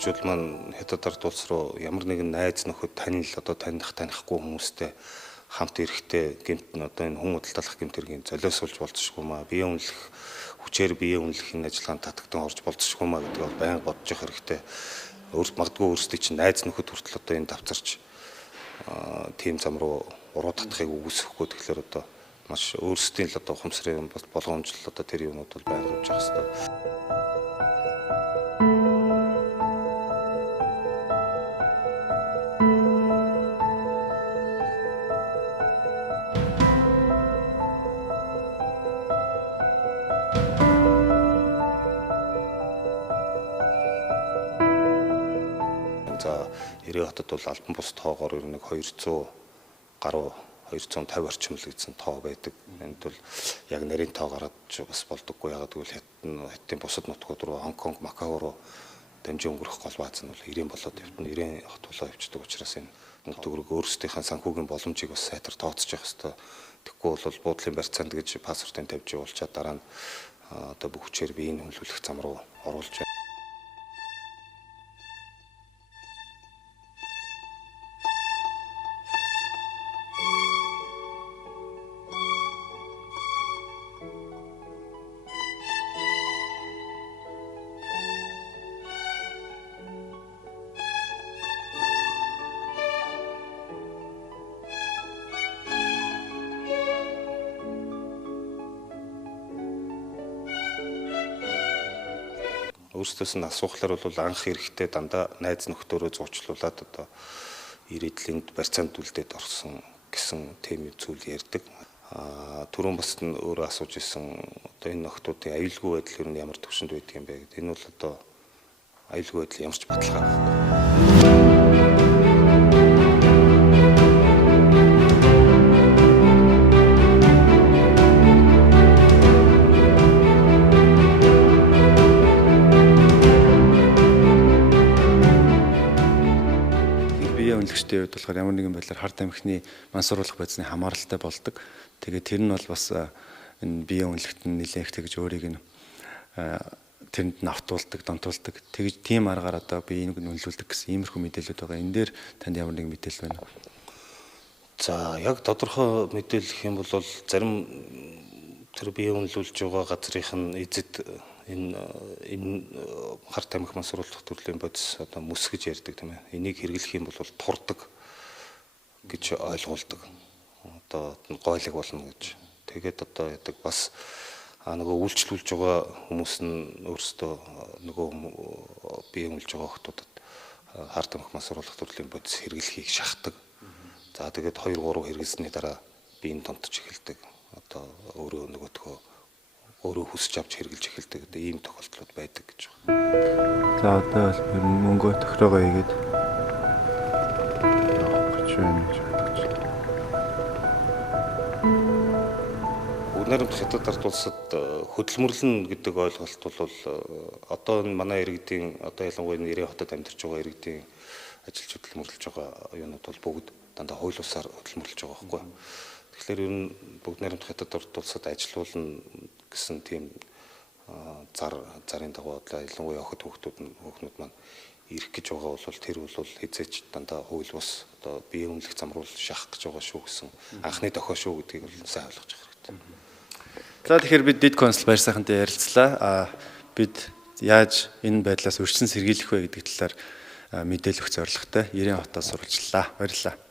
монголчууд маань хятад ард улс руу ямар нэгэн найз нөхөд танихгүй хүмүүстэй хамт ирэхдээ гэмт одоо энэ хүн удалдах гэмт хэргийн золиосуулж болцсохгүй маа. Биеийн үнэлэх хүчээр биеийн үнэлэхийн ажиллагаанд татагдан орж болцсохгүй маа гэдгийг бол байнга бодож явах хэрэгтэй. Магадгүй өөрсдөө чинь найз нөхөд хүртэл одоо энэ давцарч тийм зам руу уруу татахыг үгүйсэхгүй. Тэгэхээр одоо маш өөрсдийн л одоо ухамсарын болгоомжлол одоо тэр юмуд бол байнга явж явах хэрэгтэй. За 90 хотод бол албан бус тоогоор ер нь 200 гаруй 250 орчим л гэсэн тоо байдаг. Энд бол яг нарийн тоо гараад бас болдоггүй. Ягаад гэвэл хятадын бусад нутгууд руу Хонконг, Макао руу дамжин өнгөрөх гол бааз нь бол 90 болоод явтна. 90 хот болоо явчихдаг учраас энэ төгрөг өөрсдийнхээ санхүүгийн боломжийг бас сайтар тооцож явах хэрэгтэй. Тэгэхгүй бол буудлын барьцаанд гэж паспортын тавьж явуулчаад дараа нь одоо бүх хүчээр биеийг хөндлөх зам руу оруулж байна. Өөрсдөөс нь асуухлаар бол анх эрэхтэй дандаа найз нөхдөөрөө зуучлуулад одоо ирээдлийн барьцаанд үлдээд орсон гэсэн тийм зүйл ярьдаг. Түрүүн бас өөрөө асууж ирсэн одоо энэ нөхдүүдийн аюулгүй байдал юу ямар төвшөнд байдаг юм бэ гэдэг. Энэ бол одоо аюулгүй байдал ямарч баталгаа байна. Үнэлэгчдийн хувьд болохоор ямар нэгэн байдлаар хард амхны мансууруулах байцны хамааралтай болдог. Тэгээд тэр нь бол бас энэ биеийн үнэлэгт нь нэлээд их тэгж өөрийг нь тэрэнд навтуулдаг, донтуулдаг. Тэгж тийм аргаар одоо биеийг нь үнэлүүлдэг гэсэн иймэрхүү мэдээлэлүүд байгаа. Энэ дээр танд ямар нэгэн мэдээлэл байна уу? За яг тодорхой мэдээлэл юм бол зарим тэр биеийг үнэлүүлж байгаа газрынх нь эзэд энэ хард амх мансууруулах төрлийн бодис одоо мөс гэж ярьдаг тийм ээ. Энийг хэрэглэх юм бол турдаг гэж ойлгуулдаг. Одоо гойлог болно гэж. Тэгээд одоо яадаг бас нөгөө үйлчлүүлж байгаа хүмүүс нь өөрсдөө нөгөө бие үнэлж байгаа хүмүүсд хард амх мансууруулах төрлийн бодис хэрэглэхийг шахдаг. За тэгээд 2-3 хэрэглэсний дараа биеийн донтож эхэлдэг. Одоо өөрөө хүсэж авч хэрэглэж эхэлдэг. Одоо ийм тохиолдлууд байдаг гэж байна. За одоо бол мөнгөө тохирогоо хийгээд явах гэж байна гэж бодож байна. Бүгд найрамдах хятад ард улсад хөдөлмөрлөн гэдэг ойлголт бол одоо энэ манай иргэдийн одоо ялангуяа 90 хотод амьдарч байгаа иргэдийн ажилч хөдөлмөрлөж байгаа юунууд бол бүгд дандаа хууль бусаар хөдөлмөрлөж байгаа байхгүй. Тэгэхээр ер нь бүгд найрамдах хятад ард улсад ажиллуулна гэсэн тийм зарын дагуу ялангуяа хүүхдүүд маань ирэх гэж байгаа бол тэр бол хизээч дандаа хууль бус одоо биеийн үнэлэх зам руу шахах гэж байгаа шүү гэсэн анхны дохио шүү гэдгийг бол сайн ойлгож явах хэрэгтэй. За тэгэхээр бид дэд консул баяр сайхантай ярилцлаа. Бид яаж энэ байдлаас өрчсөн сэргийлэх вэ гэдэг талаар мэдээлэл өгөх зорилготой 90 хотоос сурвалжлаа. Баярлалаа.